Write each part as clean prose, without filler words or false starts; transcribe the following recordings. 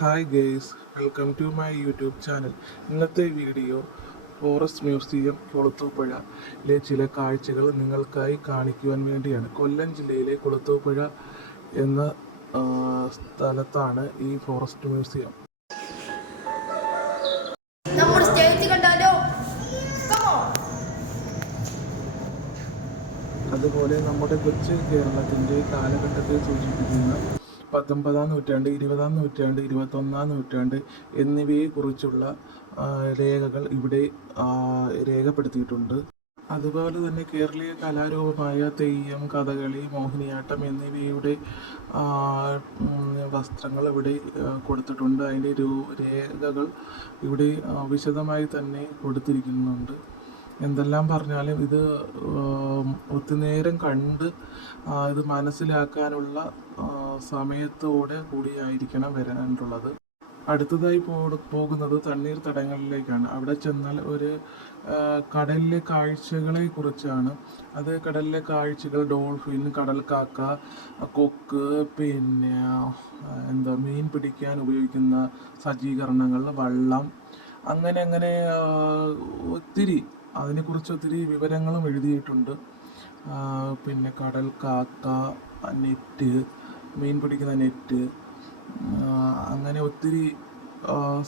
Hi guys, welcome to my YouTube channel. ഇന്നത്തെ video forest museum കുളത്തൂപ്പുഴയിലെ ചില കാഴ്ചകൾ നിങ്ങൾക്കായി കാണിക്കുവാൻ വേണ്ടിയാണ്. കൊല്ലം ജില്ലയിലെ കുളത്തൂപ്പുഴ എന്ന സ്ഥലത്താണ് ഈ ഫോറസ്റ്റ് മ്യൂസിയം. അതുപോലെ നമ്മുടെ കൊച്ചു കേരളത്തിൻ്റെ കാലഘട്ടത്തെ സൂചിപ്പിക്കുന്ന 19-ാം നൂറ്റാണ്ട്, 20-ാം നൂറ്റാണ്ട്, 21-ാം നൂറ്റാണ്ട് എന്നിവയെക്കുറിച്ചുള്ള രേഖകൾ ഇവിടെ രേഖപ്പെടുത്തിയിട്ടുണ്ട്. അതുപോലെ തന്നെ കേരളീയ കലാരൂപമായ തെയ്യം, കഥകളി, മോഹിനിയാട്ടം എന്നിവയുടെ വസ്ത്രങ്ങൾ ഇവിടെ കൊടുത്തിട്ടുണ്ട്. അതിൻ്റെ രേഖകൾ ഇവിടെ വിശദമായി തന്നെ കൊടുത്തിരിക്കുന്നുണ്ട്. എന്തെല്ലാം പറഞ്ഞാലും ഇത് ഒത്തുനേരം കണ്ട് ഇത് മനസ്സിലാക്കാനുള്ള സമയത്തോടെ കൂടിയായിരിക്കണം വരാനുള്ളത്. അടുത്തതായി പോകുന്നത് തണ്ണീർത്തടങ്ങളിലേക്കാണ്. അവിടെ ചെന്നാൽ ഒരു കടലിലെ കാഴ്ചകളെ കുറിച്ചാണ്. അത് കടലിലെ കാഴ്ചകൾ ഡോൾഫിൻ, കടൽക്കാക്ക, കൊക്ക്, പിന്നെ മീൻ പിടിക്കാൻ ഉപയോഗിക്കുന്ന സജ്ജീകരണങ്ങൾ, വള്ളം, അങ്ങനെ അതിനെക്കുറിച്ച് ഒത്തിരി വിവരങ്ങളും എഴുതിയിട്ടുണ്ട്. പിന്നെ കടൽക്കാക്ക, നെറ്റ്, മീൻ പിടിക്കുന്ന നെറ്റ്, അങ്ങനെ ഒത്തിരി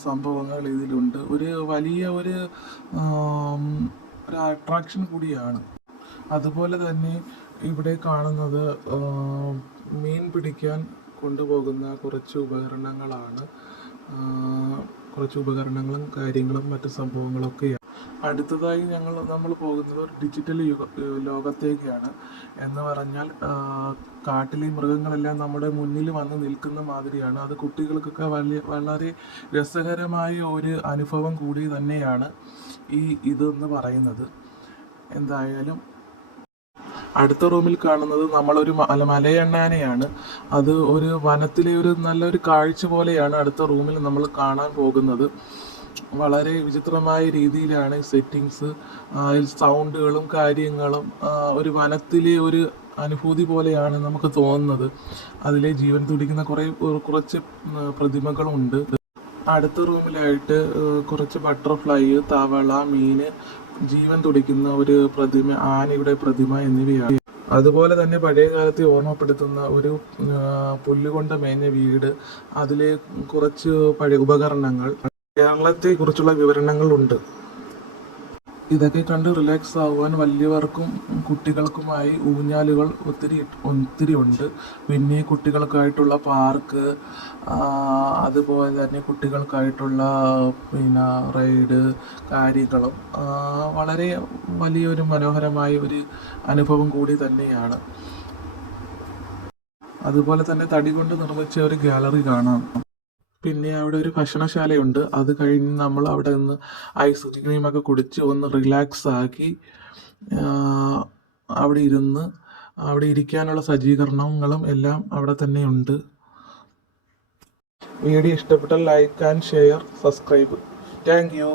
സംഭവങ്ങൾ ഇതിലുണ്ട്. ഒരു വലിയ ഒരു അട്രാക്ഷൻ കൂടിയാണ്. അതുപോലെ തന്നെ ഇവിടെ കാണുന്നത് മീൻ പിടിക്കാൻ കൊണ്ടുപോകുന്ന കുറച്ച് ഉപകരണങ്ങളും കാര്യങ്ങളും മറ്റു സംഭവങ്ങളൊക്കെയാണ്. അടുത്തതായി നമ്മൾ പോകുന്നത് ഒരു ഡിജിറ്റൽ ലോകത്തേക്കാണ്. എന്ന് പറഞ്ഞാൽ കാട്ടിലെ മൃഗങ്ങളെല്ലാം നമ്മുടെ മുന്നിൽ വന്ന് നിൽക്കുന്ന മാതിരിയാണ്. അത് കുട്ടികൾക്കൊക്കെ വളരെ രസകരമായ ഒരു അനുഭവം കൂടി തന്നെയാണ് ഇതെന്ന് പറയുന്നത്. എന്തായാലും അടുത്ത റൂമിൽ കാണുന്നത് നമ്മളൊരു മലയണ്ണാനെയാണ്. അത് ഒരു വനത്തിലെ ഒരു നല്ലൊരു കാഴ്ച പോലെയാണ് അടുത്ത റൂമിൽ നമ്മൾ കാണാൻ പോകുന്നത്. വളരെ വിചിത്രമായ രീതിയിലാണ് സെറ്റിങ്സ്, സൗണ്ടുകളും കാര്യങ്ങളും. ഒരു വനത്തിലെ ഒരു അനുഭൂതി പോലെയാണ് നമുക്ക് തോന്നുന്നത്. അതിലെ ജീവൻ തുടിക്കുന്ന കുറച്ച് പ്രതിമകളുണ്ട്. അടുത്ത റൂമിലായിട്ട് കുറച്ച് ബട്ടർഫ്ലൈ, തവള, മീന്, ജീവൻ തുടിക്കുന്ന ഒരു പ്രതിമ, ആനയുടെ പ്രതിമ എന്നിവയാണ്. അതുപോലെ തന്നെ പഴയ കാലത്തെ ഓർമ്മപ്പെടുത്തുന്ന ഒരു പുല്ലുകൊണ്ട് മേഞ്ഞ വീട്, അതിലെ കുറച്ച് പഴയ ഉപകരണങ്ങൾ, കേരളത്തെ കുറിച്ചുള്ള വിവരണങ്ങളുണ്ട്. ഇതൊക്കെ കണ്ട് റിലാക്സ് ആകുവാൻ വലിയവർക്കും കുട്ടികൾക്കുമായി ഊഞ്ഞാലുകൾ ഒത്തിരി ഉണ്ട്. പിന്നെ കുട്ടികൾക്കായിട്ടുള്ള പാർക്ക്, അതുപോലെ തന്നെ കുട്ടികൾക്കായിട്ടുള്ള റൈഡ് കാര്യങ്ങളും വളരെ വലിയൊരു മനോഹരമായ ഒരു അനുഭവം കൂടി തന്നെയാണ്. അതുപോലെ തന്നെ തടി കൊണ്ട് നിർമ്മിച്ച ഒരു ഗാലറി കാണാം. പിന്നെ അവിടെ ഒരു ഭക്ഷണശാലയുണ്ട്. അത് കഴിഞ്ഞ് നമ്മൾ അവിടെ നിന്ന് ഐസ്ക്രീമൊക്കെ കുടിച്ച് ഒന്ന് റിലാക്സ് ആക്കി അവിടെ ഇരിക്കാനുള്ള സജ്ജീകരണങ്ങളും എല്ലാം അവിടെ തന്നെയുണ്ട്. വീഡിയോ ഇഷ്ടപ്പെട്ടാൽ like and share, subscribe. Thank you.